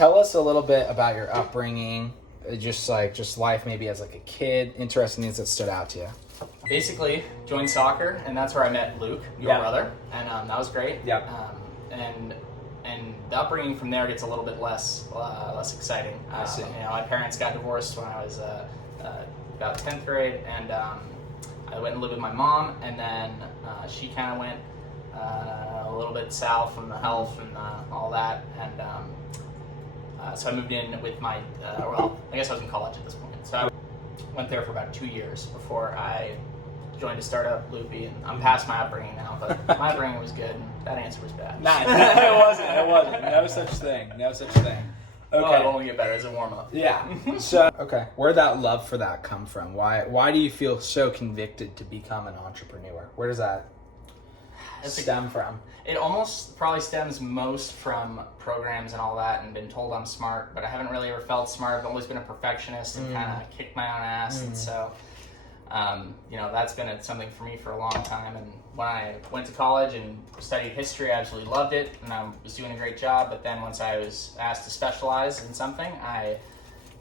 tell us a little bit about your upbringing, just life maybe as like a kid, interesting things that stood out to you. Basically, joined soccer, and that's where I met Luke, your brother, and that was great. Yeah. And the upbringing from there gets a little bit less exciting. I see. My parents got divorced when I was about 10th grade, and I went and lived with my mom, and then she kind of went a little bit south from the health and all that, and so I moved in with my, I guess I was in college at this point, so I went there for about 2 years before I joined a startup, Loopy, and I'm past my upbringing now, but my upbringing was good, and that answer was bad. Nah, it wasn't. No such thing. Okay. Well, it only get better as a warm-up. Yeah. So, okay. Where'd that love for that come from? Why do you feel so convicted to become an entrepreneur? Where does that stem from? It almost probably stems most from programs and all that, and been told I'm smart, but I haven't really ever felt smart. I've always been a perfectionist and kind of kicked my own ass, and so that's been something for me for a long time. And when I went to college and studied history, I absolutely loved it, and I was doing a great job. But then once I was asked to specialize in something, I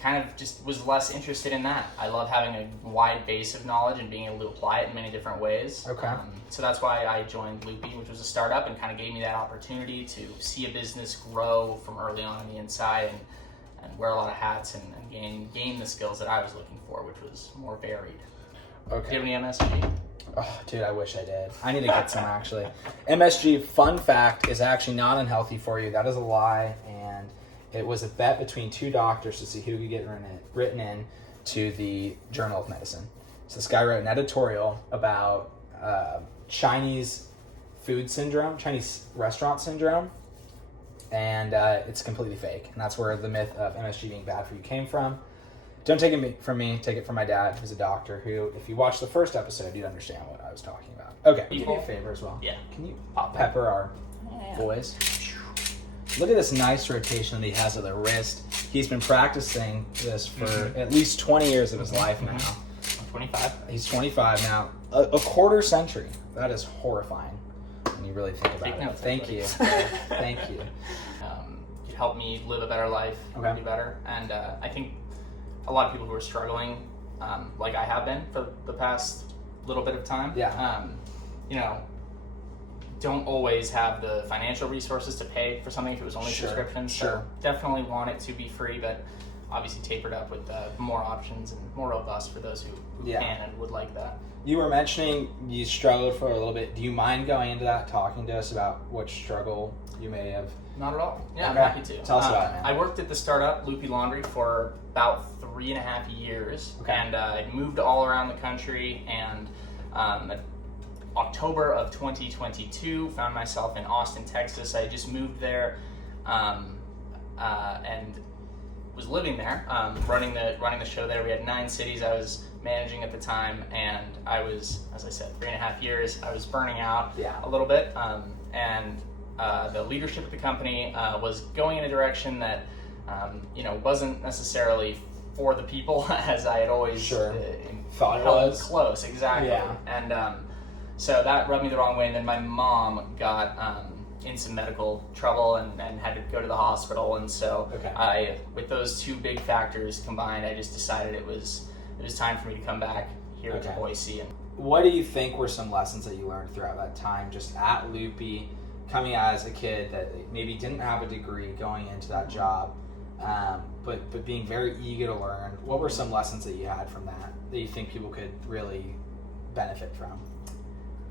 kind of just was less interested in that. I love having a wide base of knowledge and being able to apply it in many different ways. Okay. So that's why I joined Loopy, which was a startup, and kind of gave me that opportunity to see a business grow from early on the inside and wear a lot of hats and gain the skills that I was looking for, which was more varied. Okay. Do you have any MSG? Oh, dude, I wish I did. I need to get some, actually. MSG, fun fact, is actually not unhealthy for you. That is a lie, and it was a bet between two doctors to see who could get written in to the Journal of Medicine. So this guy wrote an editorial about Chinese food syndrome, Chinese restaurant syndrome, and it's completely fake. And that's where the myth of MSG being bad for you came from. Don't take it from me, take it from my dad, who's a doctor, who, if you watch the first episode, you'd understand what I was talking about. Okay, do me a favor as well. Yeah. Can you pepper our boys? Look at this nice rotation that he has of the wrist. He's been practicing this for at least 20 years of his life now. I'm 25. He's 25 now. A quarter century. That is horrifying when you really think about it. Notes, Thank you. Thank you. It helped me live a better life, be better. And I think a lot of people who are struggling, like I have been for the past little bit of time, don't always have the financial resources to pay for something if it was only subscriptions. So definitely want it to be free, but obviously tapered up with more options and more robust for those who can and would like that. You were mentioning you struggled for a little bit. Do you mind going into that, talking to us about what struggle you may have? Not at all. Yeah, okay. I'm happy to. Tell us about it, man. I worked at the startup Loopy Laundry for about 3.5 years, and I moved all around the country, and October of 2022 found myself in Austin, Texas. I just moved there and was living there, running the show there. We had 9 cities I was managing at the time, and I was, as I said, 3.5 years. I was burning out a little bit, and the leadership of the company was going in a direction that wasn't necessarily for the people as I had always thought it was. Close, exactly. Yeah. And so that rubbed me the wrong way. And then my mom got in some medical trouble and had to go to the hospital. And so with those two big factors combined, I just decided it was time for me to come back here to Boise. And what do you think were some lessons that you learned throughout that time, just at Loopy, coming out as a kid that maybe didn't have a degree going into that job, but being very eager to learn? What were some lessons that you had from that you think people could really benefit from?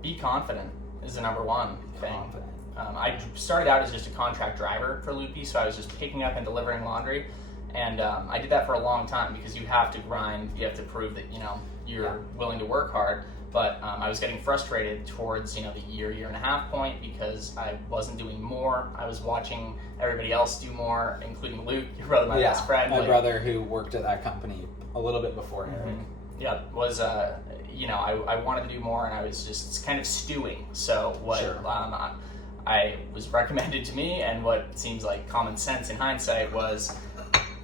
Be confident is the number one thing. Confident. I started out as just a contract driver for Loopy, so I was just picking up and delivering laundry, and I did that for a long time because you have to grind, you have to prove that you're willing to work hard. But I was getting frustrated towards the year and a half point because I wasn't doing more. I was watching everybody else do more, including Luke, your brother, my best friend. My brother, who worked at that company a little bit before Eric. Yeah, was I wanted to do more, and I was just kind of stewing. So what I was recommended to me, and what seems like common sense in hindsight, was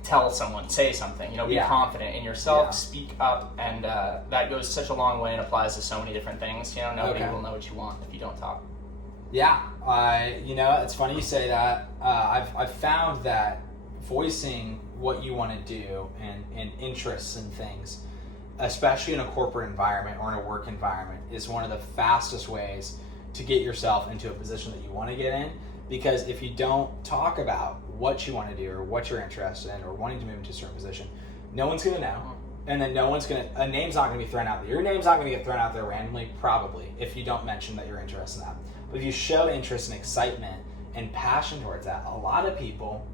tell someone, say something, be confident in yourself, speak up, and that goes such a long way and applies to so many different things. Nobody will know what you want if you don't talk. Yeah, it's funny you say that. I've found that voicing what you want to do and interests and things, especially in a corporate environment or in a work environment, is one of the fastest ways to get yourself into a position that you want to get in. Because if you don't talk about what you want to do or what you're interested in or wanting to move into a certain position, no one's going to know. And then a name's not going to be thrown out there. Your name's not going to get thrown out there randomly, probably, if you don't mention that you're interested in that. But if you show interest and excitement and passion towards that, a lot of people,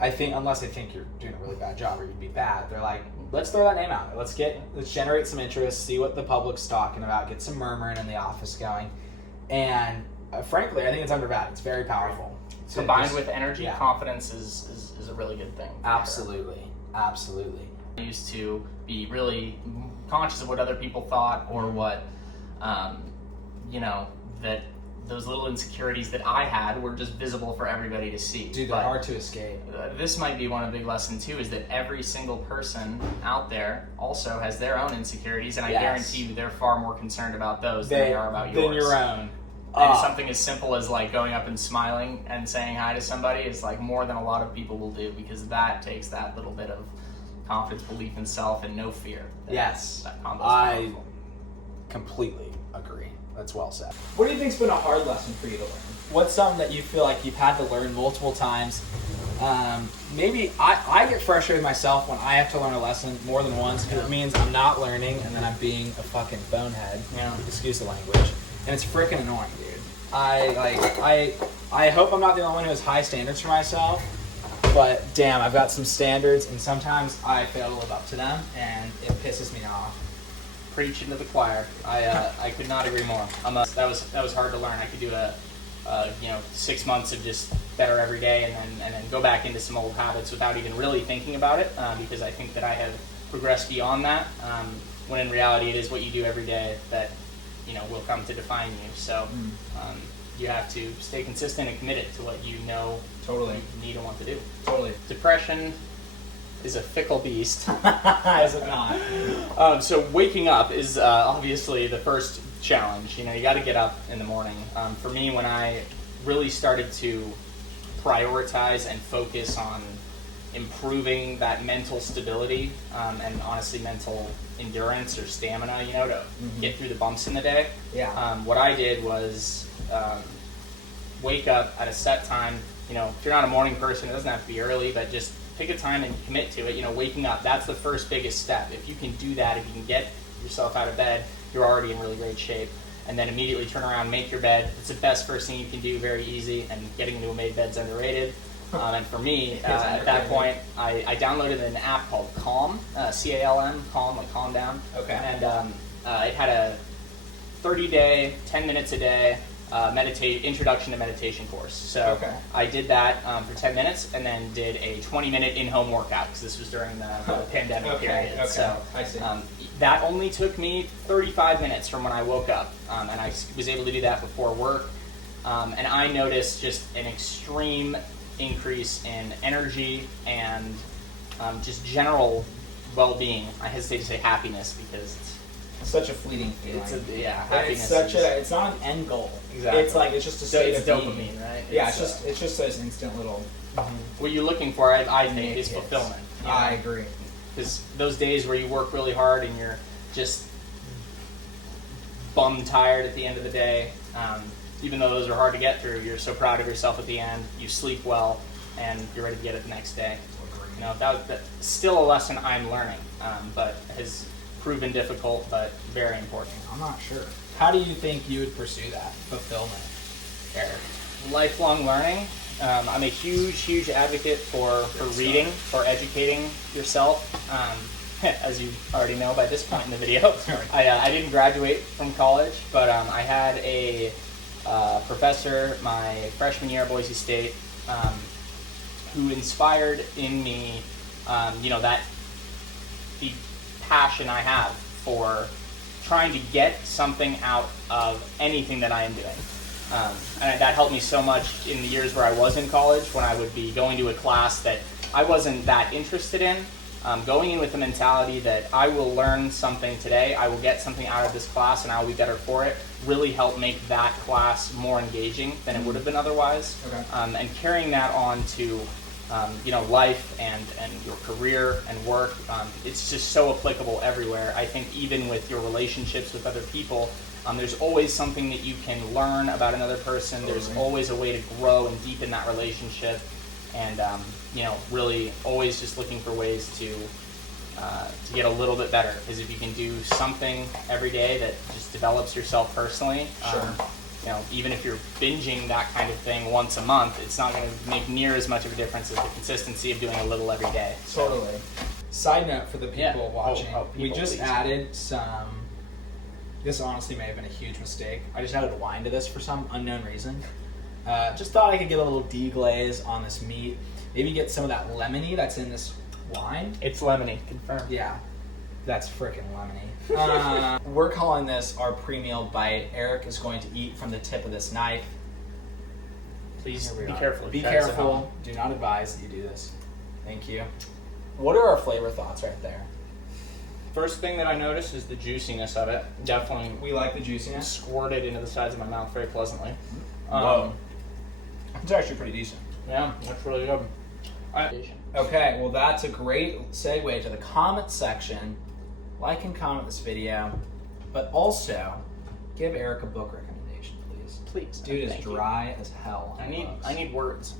I think, unless they think you're doing a really bad job or you'd be bad, they're like, let's throw that name out there. Let's generate some interest, see what the public's talking about, get some murmuring in the office going. And frankly, I think it's undervalued. It's very powerful. Combined with energy, confidence is a really good thing. Absolutely. Sure. Absolutely. I used to be really conscious of what other people thought or what, that those little insecurities that I had were just visible for everybody to see. Dude, they're hard to escape. This might be one of the big lessons too, is that every single person out there also has their own insecurities, and I guarantee you they're far more concerned about those than they are about yours. Than your own. And something as simple as like going up and smiling and saying hi to somebody is like more than a lot of people will do, because that takes that little bit of confidence, belief in self, and no fear. Yes, that combo's I powerful. Completely agree. That's well said. What do you think's been a hard lesson for you to learn? What's something that you feel like you've had to learn multiple times? Maybe I get frustrated with myself when I have to learn a lesson more than once, because it means I'm not learning and then I'm being a fucking bonehead. Excuse the language. And it's freaking annoying, dude. I hope I'm not the only one who has high standards for myself, but damn, I've got some standards, and sometimes I fail to live up to them, and it pisses me off. Preaching to the choir. I could not agree more. That was hard to learn. I could do 6 months of just better every day, and then go back into some old habits without even really thinking about it, because I think that I have progressed beyond that. When in reality, it is what you do every day that will come to define you. So you have to stay consistent and committed to what you know Totally you need and want to do. Totally. Depression is a fickle beast. Is it not? So waking up is obviously the first challenge. You got to get up in the morning. For me, when I really started to prioritize and focus on improving that mental stability and honestly mental endurance or stamina, to get through the bumps in the day. What I did was wake up at a set time. If you're not a morning person, it doesn't have to be early, but just pick a time and commit to it. Waking up, that's the first biggest step. If you can do that, if you can get yourself out of bed, you're already in really great shape. And then immediately turn around, make your bed. It's the best first thing you can do, very easy, and getting into a made bed's underrated. And for me, at that point, I downloaded an app called Calm, C-A-L-M, Calm, like calm down. Okay. And it had a 30-day, 10 minutes a day introduction to meditation course. So I did that for 10 minutes, and then did a 20-minute in-home workout, because this was during the pandemic period. So I see. that only took me 35 minutes from when I woke up, and I was able to do that before work. And I noticed just an extreme increase in energy and just general well-being. I hesitate to say happiness, because It's such a fleeting feeling. Happiness. It's not an end goal. Exactly. It's just a state of dopamine, being. right? Yeah, it's just this instant little. What you're looking for, I think, is fulfillment. I agree. Because those days where you work really hard and you're just bum tired at the end of the day, even though those are hard to get through, you're so proud of yourself at the end. You sleep well, and you're ready to get it the next day. That's still a lesson I'm learning, but has proven difficult, but very important. I'm not sure. How do you think you would pursue that fulfillment, Eric? Lifelong learning. I'm a huge advocate for reading, for educating yourself. As you already know by this point in the video, I didn't graduate from college, but I had a professor my freshman year at Boise State who inspired in me, that the passion I have for trying to get something out of anything that I am doing. And that helped me so much in the years where I was in college, when I would be going to a class that I wasn't that interested in, going in with the mentality that I will learn something today, I will get something out of this class, and I will be better for it, really helped make that class more engaging than it would have been otherwise. And carrying that on to life and your career and work. It's just so applicable everywhere. I think even with your relationships with other people, there's always something that you can learn about another person. There's always a way to grow and deepen that relationship, and really always just looking for ways to get a little bit better. Because if you can do something every day that just develops yourself personally, even if you're binging that kind of thing once a month, it's not going to make near as much of a difference as the consistency of doing a little every day. Totally. Side note for the people watching, we just added some. This honestly may have been a huge mistake. I just added wine to this for some unknown reason. Just thought I could get a little deglaze on this meat. Maybe get some of that lemony that's in this wine. It's lemony, confirmed. Yeah, that's freaking lemony. We're calling this our pre-meal bite. Eric is going to eat from the tip of this knife. Please Here we be are. careful. Be Try this at careful. home. Do not advise that you do this. Thank you. What are our flavor thoughts right there? First thing that I noticed is the juiciness of it. Definitely We like the juiciness. squirted into the sides of my mouth very pleasantly. Whoa. It's actually pretty decent. Yeah, that's really good. Okay, well that's a great segue to the comment section. Like and comment this video, but also give Eric a book recommendation, please. Please. Dude is Thank you. dry as hell. I need words.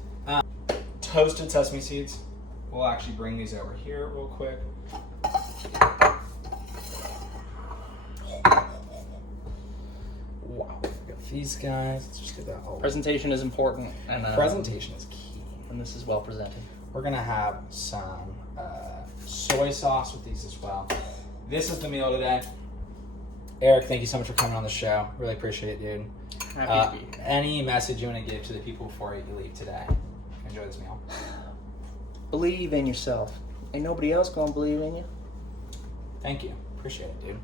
Toasted sesame seeds. We'll actually bring these over here real quick. Wow, we got these guys. Let's just get that all. Presentation is important, and Presentation is key. and this is well presented. We're gonna have some soy sauce with these as well. This is the meal today. Eric, thank you so much for coming on the show. Really appreciate it, dude. Happy to be here. Any message you want to give to the people before you leave today? Enjoy this meal. Believe in yourself. Ain't nobody else gonna believe in you. Thank you. Appreciate it, dude.